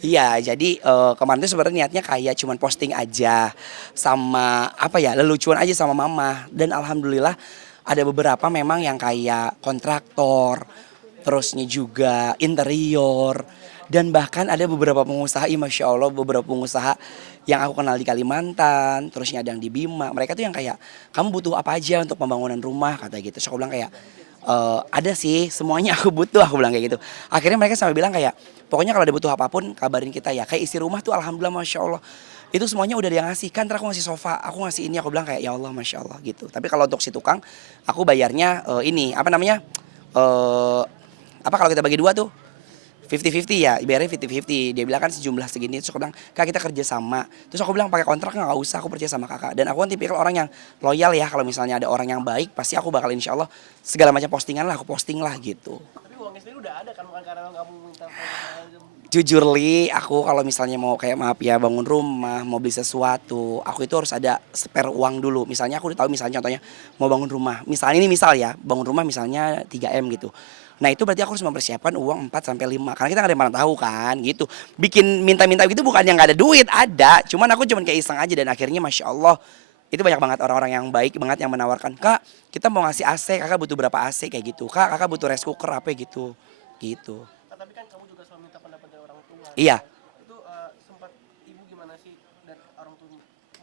Iya, jadi kemarin tuh sebenarnya niatnya kayak cuman posting aja sama apa ya, lelucuan aja sama mama dan alhamdulillah ada beberapa memang yang kayak kontraktor, terusnya juga interior dan bahkan ada beberapa pengusaha, ih Masya Allah beberapa pengusaha yang aku kenal di Kalimantan, terusnya ada yang di Bima, mereka tuh yang kayak kamu butuh apa aja untuk pembangunan rumah kata gitu. Terus aku bilang kayak ada sih semuanya aku butuh aku bilang kayak gitu. Akhirnya mereka sampai bilang kayak pokoknya kalau ada butuh apapun kabarin kita ya. Kayak isi rumah tuh alhamdulillah Masya Allah. Itu semuanya udah dia ngasih kan, ntar aku ngasih sofa, aku ngasih ini, aku bilang kayak ya Allah Masya Allah gitu. Tapi kalau untuk si tukang, aku bayarnya ini apa namanya, eh apa kalau kita bagi dua tuh 50-50 ya, ibaratnya 50-50. Dia bilang kan sejumlah segini, terus aku bilang kak kita kerja sama. Terus aku bilang pakai kontrak nggak usah, aku percaya sama kakak. Dan aku kan tipikal orang yang loyal ya, kalau misalnya ada orang yang baik pasti aku bakal insya Allah segala macam postingan lah aku posting lah gitu. Tapi uangnya sendiri udah ada kan, bukan karena kamu minta segala. Jujur li, aku kalau misalnya mau kayak maaf ya bangun rumah, mau beli sesuatu, aku itu harus ada spare uang dulu. Misalnya aku udah tahu misalnya contohnya mau bangun rumah. Misalnya ini misal ya, bangun rumah misalnya 3M gitu. Nah itu berarti aku harus mempersiapkan uang 4 sampai 5 karena kita nggak ada yang pernah tahu kan gitu. Bikin minta-minta gitu bukan yang nggak ada duit, ada. Cuman kayak iseng aja dan akhirnya Masya Allah itu banyak banget orang-orang yang baik banget yang menawarkan, kak kita mau ngasih AC, kakak butuh berapa AC kayak gitu, kak kakak butuh rice cooker apa gitu gitu. Nah, tapi kan kamu juga selalu minta pendapat dari orang tua nih. Iya. Itu sempat ibu gimana sih dari orang tua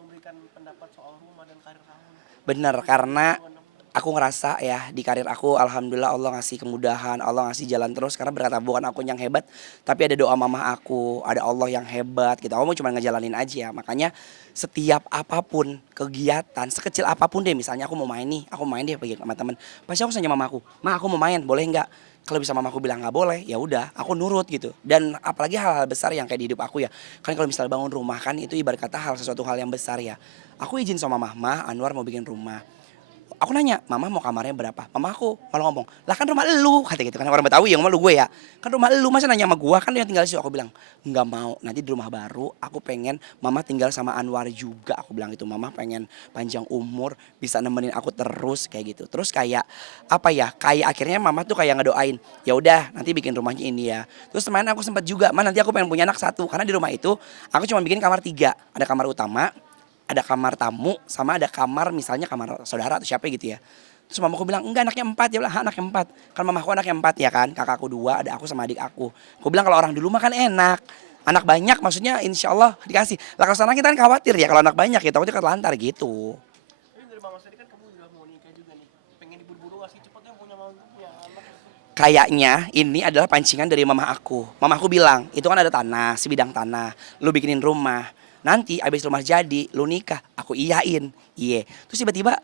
memberikan pendapat soal rumah dan karir kamu? Bener, Kamu jadi karena gimana? aku ngerasa ya di karir aku alhamdulillah Allah ngasih kemudahan, Allah ngasih jalan terus karena berkata bukan aku yang hebat, tapi ada doa mama aku, ada Allah yang hebat gitu. Aku mau cuma ngejalanin aja. Makanya setiap apapun kegiatan, sekecil apapun deh, misalnya aku mau main nih, aku main deh pergi sama temen. Pasti aku tanya mamaku, "Ma, aku mau main, boleh nggak?" Kalau bisa mamaku bilang nggak boleh, ya udah, aku nurut gitu. Dan apalagi hal-hal besar yang kayak di hidup aku ya. Kan kalau misalnya bangun rumah kan itu ibarat kata sesuatu hal yang besar ya. Aku izin sama mama, Anwar mau bikin rumah. Aku nanya, "Mama mau kamarnya berapa?" Mama aku malah ngomong, "Lah kan rumah elu," kata gitu kan, orang Betawi yang rumah lu gue ya. "Kan rumah elu, masa nanya sama gua, kan yang tinggal di situ." Aku bilang, "Enggak mau, nanti di rumah baru aku pengen mama tinggal sama Anwar juga." Aku bilang gitu, "Mama pengen panjang umur, bisa nemenin aku terus," kayak gitu. Terus kayak apa ya, kayak akhirnya mama tuh kayak ngedoain, "Ya udah nanti bikin rumahnya ini ya." Terus kemarin aku sempat juga, "Ma nanti aku pengen punya anak satu." Karena di rumah itu aku cuma bikin kamar tiga, ada kamar utama, ada kamar tamu sama ada kamar misalnya kamar saudara atau siapa gitu ya. Terus mamaku bilang, "Enggak anaknya empat." Dia bilang, "Hah anaknya empat?" Kan mamaku anaknya empat ya kan, kakakku dua, ada aku sama adik aku. Aku bilang kalau orang dulu mah kan enak. Anak banyak maksudnya insya Allah dikasih. Lah kalau sekarang kita kan khawatir ya kalau anak banyak ya takutnya ketelantar gitu. Tapi dari mama sendiri kan kamu juga mau nikah juga nih. Pengen diburu-buru nggak sih cepetnya punya anak gitu. Kayaknya ini adalah pancingan dari mama aku. Mama aku bilang, itu kan ada tanah, sebidang tanah. Lu bikinin rumah. Nanti abis rumah jadi, lu nikah. Aku iyain. Iya. Terus tiba-tiba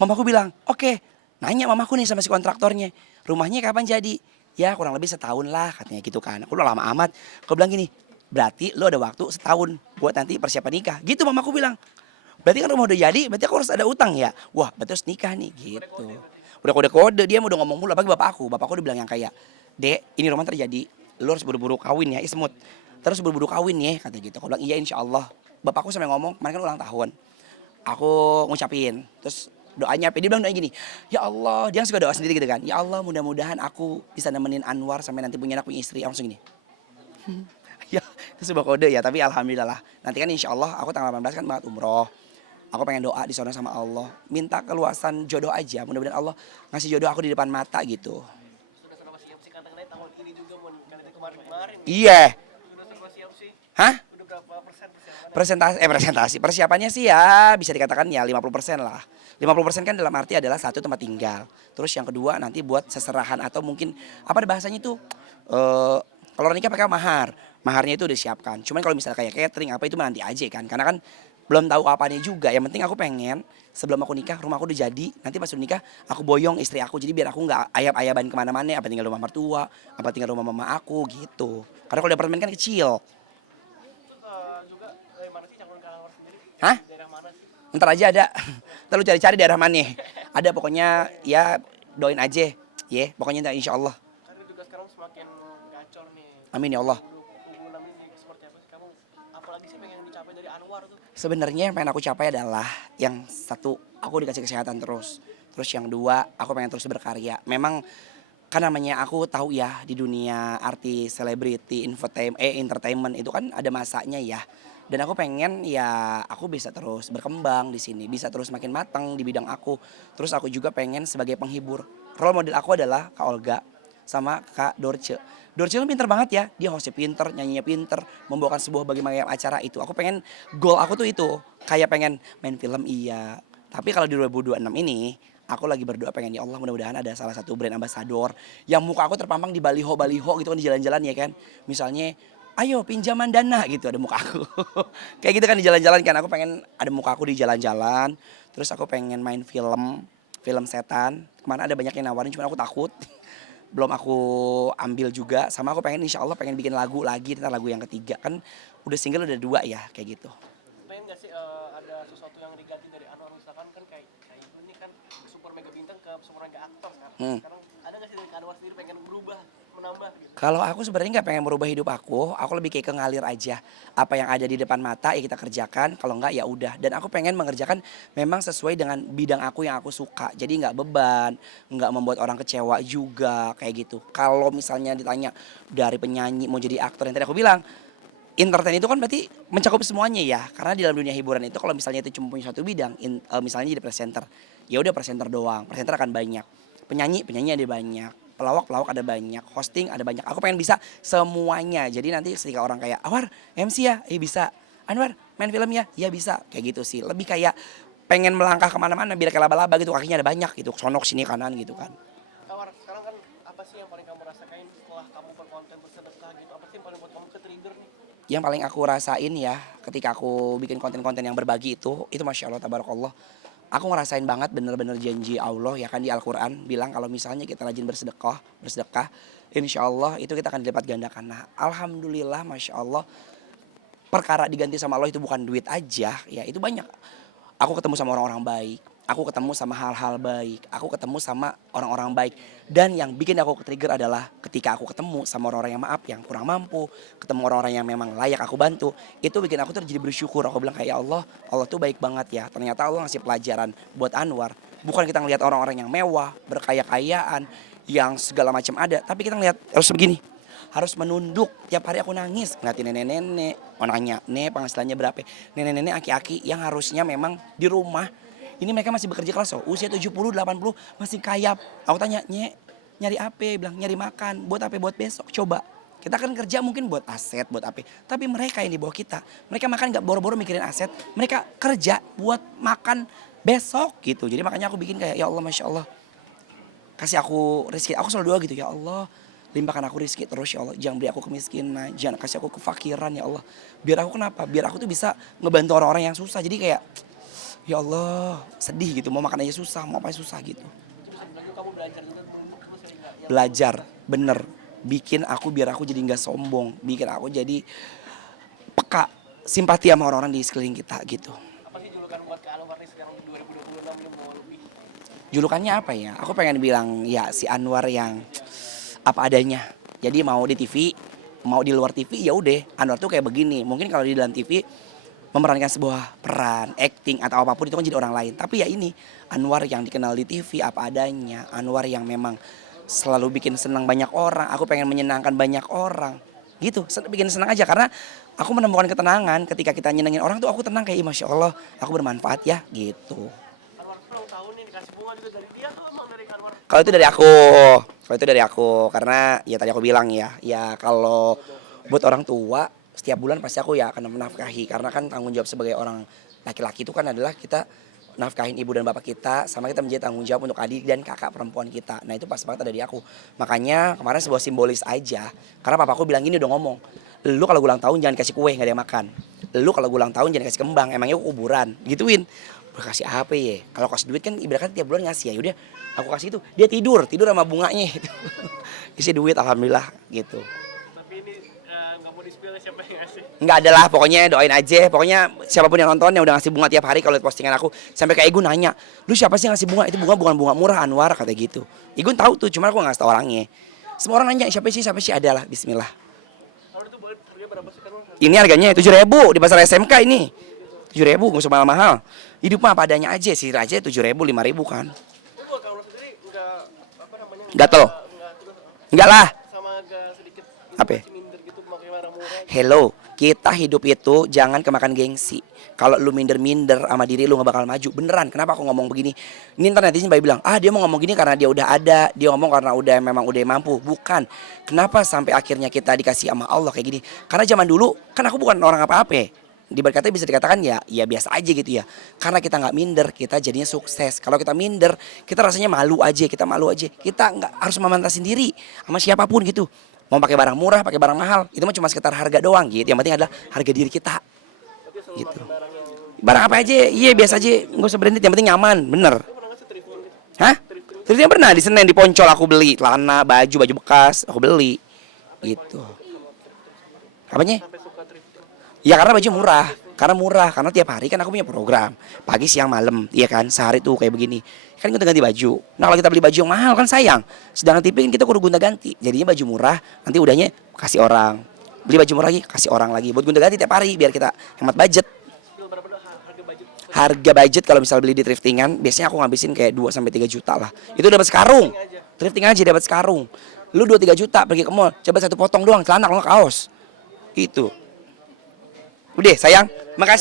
mamaku bilang, oke. Nanya mamaku nih sama si kontraktornya. Rumahnya kapan jadi? Ya kurang lebih setahun lah katanya gitu kan. Aku udah lama amat. Aku bilang gini, berarti lu ada waktu setahun buat nanti persiapan nikah. Gitu mamaku bilang. Berarti kan rumah udah jadi, berarti aku harus ada utang ya. Wah, berarti harus nikah nih gitu. Kode-kode berarti. Udah kode-kode dia udah ngomong mulu apalagi bapakku. Bapakku udah bilang yang kayak, "Dek, ini rumah terjadi. Lu harus buru-buru kawin ya." Ih semut. "Terus buru-buru kawin ya," kata gitu. Aku bilang, "Iya insya Allah." Bapakku sampai ngomong, kemarin kan ulang tahun. Aku ngucapin. Terus doanya apa? Dia bilang doanya gini, "Ya Allah," dia suka doa sendiri gitu kan. "Ya Allah, mudah-mudahan aku bisa nemenin Anwar sampai nanti punya anak punya istri." Aku langsung gini. Ya, itu sebuah kode ya, tapi alhamdulillah lah. Nanti kan insya Allah aku tanggal 18 kan banget umroh. Aku pengen doa di sana sama Allah, minta keluasan jodoh aja. Mudah-mudahan Allah ngasih jodoh aku di depan mata gitu. Sudah serba siap sih katanya tahun ini juga mau nikah dari kemarin-kemarin nih. Iya. Sudah serba siap sih. Hah? Udah berapa persen persiapan? Presentasi. Persiapannya sih ya bisa dikatakan ya 50% lah. 50% kan dalam arti adalah satu tempat tinggal. Terus yang kedua nanti buat seserahan atau mungkin apa ada bahasanya itu kalau orang nikah pakai mahar. Maharnya itu udah disiapkan. Cuman kalau misalnya kayak catering apa itu mah nanti aja kan. Karena kan belum tahu apanya juga. Yang penting aku pengen sebelum aku nikah rumah aku udah jadi. Nanti pas udah nikah aku boyong istri aku. Jadi biar aku nggak ayap-ayaban kemana-mana. Apa tinggal rumah mertua, apa tinggal rumah mama aku gitu. Karena kalau di apartemen kan kecil. Terus juga dari mana sih calon kalawar sendiri? Hah? Dari daerah mana sih? Ntar aja ada. Ntar lu cari-cari daerah mana. Ada pokoknya ya doain aja. Ya, pokoknya ntar insya Allah. Karena juga sekarang semakin gacor nih. Amin ya Allah. Unggulan ini seperti apa sih kamu? Apalagi sih pengen dicapai dari Anwar tuh? Sebenarnya yang pengen aku capai adalah yang satu, aku dikasih kesehatan terus. Terus yang dua, aku pengen terus berkarya. Memang kan namanya aku tahu ya di dunia artis, selebriti, entertainment itu kan ada masanya ya. Dan aku pengen ya aku bisa terus berkembang di sini, bisa terus makin matang di bidang aku. Terus aku juga pengen sebagai penghibur. Role model aku adalah Kak Olga sama Kak Dorce. Dorce itu pinter banget ya, dia hostnya pinter, nyanyinya pinter, membawakan sebuah bagaimana acara itu. Aku pengen, goal aku tuh itu, kayak pengen main film iya. Tapi kalau di 2026 ini, aku lagi berdoa pengen ya Allah mudah-mudahan ada salah satu brand ambassador yang muka aku terpampang di baliho-baliho gitu kan di jalan-jalan ya kan. Misalnya ayo pinjaman dana gitu ada muka aku. Kayak gitu kan di jalan-jalan kan aku pengen ada muka aku di jalan-jalan. Terus aku pengen main film, film setan. Kemana ada banyak yang nawarin cuman aku takut. Belum aku ambil juga sama aku pengen insya Allah pengen bikin lagu lagi ntar lagu yang ketiga kan udah single udah 2 ya kayak gitu. Pengen nggak sih ada sesuatu yang diganti dari Anwar, misalkan kan kayak kayak ibu ini kan super mega bintang ke super mega aktor kan. Sekarang ada nggak sih dari Anwar sendiri pengen berubah, menambah gitu? Kalau aku sebenarnya nggak pengen merubah hidup aku lebih kayak ke ngalir aja. Apa yang ada di depan mata ya kita kerjakan, kalau nggak ya udah. Dan aku pengen mengerjakan memang sesuai dengan bidang aku yang aku suka. Jadi nggak beban, nggak membuat orang kecewa juga kayak gitu. Kalau misalnya ditanya dari penyanyi mau jadi aktor yang tadi aku bilang, entertain itu kan berarti mencakup semuanya ya. Karena di dalam dunia hiburan itu kalau misalnya itu cuma punya satu bidang, misalnya jadi presenter, ya udah presenter doang. Presenter akan banyak. Penyanyi ada banyak. Pelawak ada banyak. Hosting ada banyak. Aku pengen bisa semuanya. Jadi nanti ketika orang kayak Awar MC ya, bisa. Anwar main film ya, ya bisa. Kayak gitu sih. Lebih kayak pengen melangkah kemana-mana biar kayak laba-laba gitu kakinya ada banyak gitu. Sonok sini kanan gitu kan. Anwar, sekarang kan apa sih yang paling kamu rasain setelah kamu berkonten bersedekah gitu? Apa sih yang paling buat kamu ke trigger nih? Yang paling aku rasain ya ketika aku bikin konten-konten yang berbagi itu Masya Allah tabarakallah. Aku ngerasain banget bener-bener janji Allah ya kan di Al-Quran bilang kalau misalnya kita rajin bersedekah, insya Allah itu kita akan dilipat gandakan. Nah Alhamdulillah Masya Allah perkara diganti sama Allah itu bukan duit aja ya itu banyak. Aku ketemu sama orang-orang baik, aku ketemu sama hal-hal baik, aku ketemu sama orang-orang baik. Dan yang bikin aku ke-trigger adalah ketika aku ketemu sama orang-orang yang maaf, yang kurang mampu, ketemu orang-orang yang memang layak aku bantu, itu bikin aku tuh jadi bersyukur. Aku bilang kayak ya Allah, Allah tuh baik banget ya. Ternyata Allah ngasih pelajaran buat Anwar. Bukan kita ngelihat orang-orang yang mewah, berkaya-kayaan, yang segala macam ada, tapi kita ngelihat harus begini. Harus menunduk, tiap hari aku nangis ngeliatin nenek-nenek, nanya, penghasilannya berapa? Nenek-nenek aki-aki yang harusnya memang di rumah. Ini mereka masih bekerja keras loh, usia 70, 80 masih kayap. Aku tanya, nyari apa? Bilang nyari makan, buat apa? Buat besok, coba. Kita kan kerja mungkin buat aset, buat apa. Tapi mereka yang di bawah kita, mereka makan gak boro-boro mikirin aset. Mereka kerja buat makan besok gitu. Jadi makanya aku bikin kayak, ya Allah Masya Allah. Kasih aku rezeki, aku selalu doa gitu, ya Allah. Limpahkan aku rezeki terus ya Allah. Jangan beri aku kemiskinan, jangan kasih aku kefakiran ya Allah. Biar aku kenapa? Biar aku tuh bisa ngebantu orang-orang yang susah. Jadi kayak, ya Allah sedih gitu. Mau makan aja susah, mau apa aja susah gitu. Terus lagi kamu belajar juga menunduk terus ya nggak? Belajar, bener. Bikin aku biar aku jadi nggak sombong. Bikin aku jadi peka, simpati sama orang-orang di sekeliling kita gitu. Apa sih julukan buat ke Anwar nih sekarang 2026 ini mau lebih? Julukannya apa ya? Aku pengen bilang ya si Anwar yang apa adanya. Jadi mau di TV, mau di luar TV ya udah. Anwar tuh kayak begini. Mungkin kalau di dalam TV memerankan sebuah peran, acting atau apapun itu kan jadi orang lain. Tapi ya ini Anwar yang dikenal di TV apa adanya. Anwar yang memang selalu bikin senang banyak orang. Aku pengen menyenangkan banyak orang. Gitu, bikin senang aja karena aku menemukan ketenangan ketika kita nyenengin orang tuh aku tenang kayak Masya Allah aku bermanfaat ya gitu. Anwar ulang tahun nih dikasih bunga juga dari dia tuh emang dari Anwar. Kalau itu dari aku karena ya tadi aku bilang ya kalau buat orang tua setiap bulan pasti aku ya akan menafkahi karena kan tanggung jawab sebagai orang laki-laki itu kan adalah kita nafkahin ibu dan bapak kita sama kita menjadi tanggung jawab untuk adik dan kakak perempuan kita. Nah itu pas banget dari aku. Makanya kemarin sebuah simbolis aja karena papaku bilang gini udah ngomong, lu kalau ulang tahun jangan kasih kue nggak ada yang makan. Lu kalau ulang tahun jangan kasih kembang, emangnya aku kuburan gituin. Gue kasih apa ya? Kalau kasih duit kan ibaratnya tiap bulan ngasih ya. Udah, aku kasih itu. Dia tidur sama bunganya gitu. Isi duit alhamdulillah gitu. Tapi ini nggak mau di-spill siapa yang ngasih. Enggak ada lah, pokoknya doain aja. Pokoknya siapapun yang nonton yang udah ngasih bunga tiap hari kalau lihat postingan aku, sampai kayak Igun nanya, "Lu siapa sih yang ngasih bunga? Itu bunga bukan bunga murah Anwar," kata gitu. Igun tahu tuh, cuma aku enggak ngasih tau orangnya. Semua orang nanya, "Siapa sih? Adalah bismillah." Kalau itu harganya berapa sih kan? Ini harganya 7.000 di pasar SMK ini. 7.000 nggak usah mahal-mahal. Hidup mah apa adanya aja sih aja 7.000 5.000 kan. Itu buat kamu sendiri nggak apa namanya? Gatel. Nggak terus Enggak lah. sama agak sedikit Apa? masih minder gitu pakai barang murah. Hello, kita hidup itu jangan kemakan gengsi. Kalau lu minder-minder sama diri lu gak bakal maju. Beneran, kenapa aku ngomong begini? Ini ntar netizen bilang, dia mau ngomong gini karena dia udah ada, dia ngomong karena memang udah mampu. Bukan. Kenapa sampai akhirnya kita dikasih sama Allah kayak gini? Karena zaman dulu kan aku bukan orang apa-apa. Diberkati bisa dikatakan ya biasa aja gitu ya. Karena kita nggak minder, kita jadinya sukses. Kalau kita minder, kita rasanya malu aja, kita malu aja. Kita nggak harus memantasi sendiri sama siapapun gitu. Mau pakai barang murah, pakai barang mahal, itu mah cuma sekitar harga doang gitu. Yang penting adalah harga diri kita. Tapi selalu Gitu. pakai barang yang Barang apa aja, iya biasa aja, nggak usah branded, yang penting nyaman, bener. itu pernah nggak sih thrifting gitu? Hah? Thrifting pernah di Senen di Poncol aku beli celana, baju bekas, aku beli. Gitu. Apanya? Sampai suka thrifting. Ya karena baju murah, karena tiap hari kan aku punya program pagi siang malam, iya kan sehari tuh kayak begini, kan kita ganti baju. Nah kalau kita beli baju yang mahal kan sayang, sedangkan tipe kan kita kudu gonta ganti, jadinya baju murah nanti udahnya kasih orang, beli baju murah lagi kasih orang lagi buat gonta ganti tiap hari biar kita hemat budget. Bil berapa harga budget? Harga budget kalau misal beli di thriftingan biasanya aku ngabisin kayak 2 sampai 3 juta lah. Itu dapat sekarung. Thrifting aja dapat sekarung. Lu 2-3 juta pergi ke mall, coba satu potong doang celana kalau nggak kaos. Itu. Udah sayang, makasih.